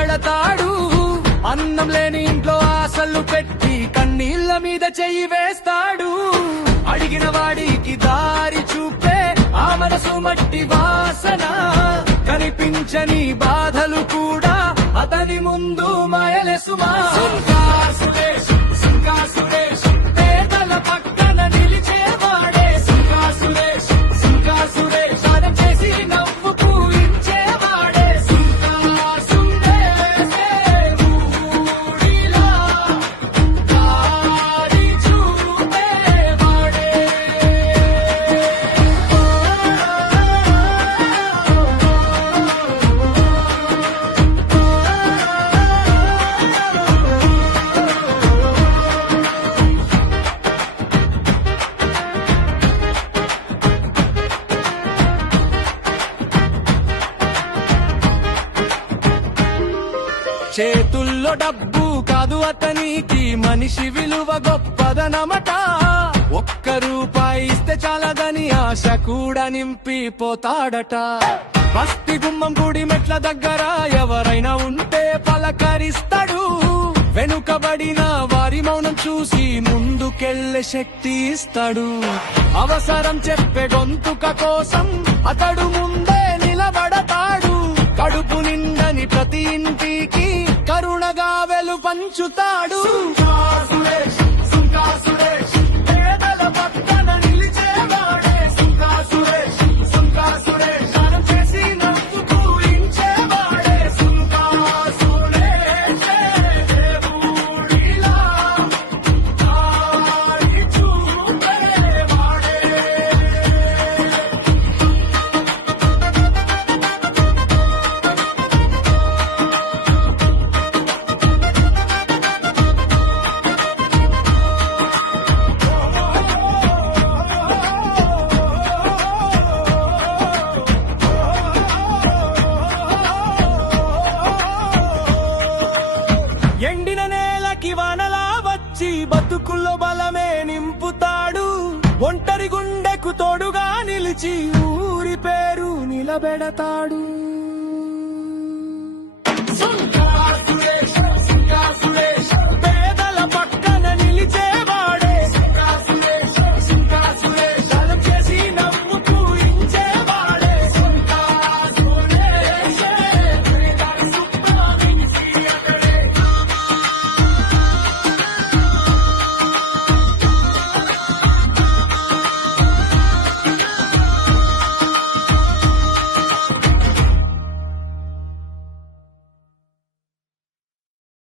నిలబెడతాడు. అన్నం లేని ఇంట్లో ఆశలు పెట్టి కన్నీళ్ల మీద చెయ్యి వేస్తాడు. అడిగిన వాడికి దారి చూపే ఆ మనసు మట్టి వాసన. కనిపించని బాధలు కూడా అతని ముందు మాయలే సుమా. సురేష్ సురేష్ పేదల పక్కన నిలిచేవాడే. సురేష్ సురేష్ సాధం చేసి నవ్వు పూయించేవాడే. ఊరిలా దారి చూపేవాడే. చేతుల్లో డబ్బు కాదు అతనికి మనిషి విలువ గొప్పదనమట. ఒక్క రూపాయి ఇస్తే చాలదని ఆశ కూడా నింపిపోతాడట. బస్తి గుమ్మం గుడి మెట్ల దగ్గర ఎవరైనా ఉంటే పలకరిస్తాడు. వెనుకబడిన వారి మౌనం చూసి ముందుకెళ్లే శక్తి ఇస్తాడు. అవసరం చెప్పే గొంతుక కోసం అతడు ముందే నిలబడతాడు. కడుపు నిండని ప్రతి ఇంటికి కరుణగా వెలు పంచుతాడు. సురేష్ పేదల పక్కన నిలిచేవాడే. సురేష్ దానం చేసి నవ్వు పూయించేవాడే. దేవుడిలా దారి చూపేవాడే. ఎండిన నేలకి వానలా వచ్చి బతుకుల్లో బలమే నింపుతాడు. ఒంటరి గుండెకు తోడుగా నిలిచి ఊరి పేరు నిలబెడతాడు.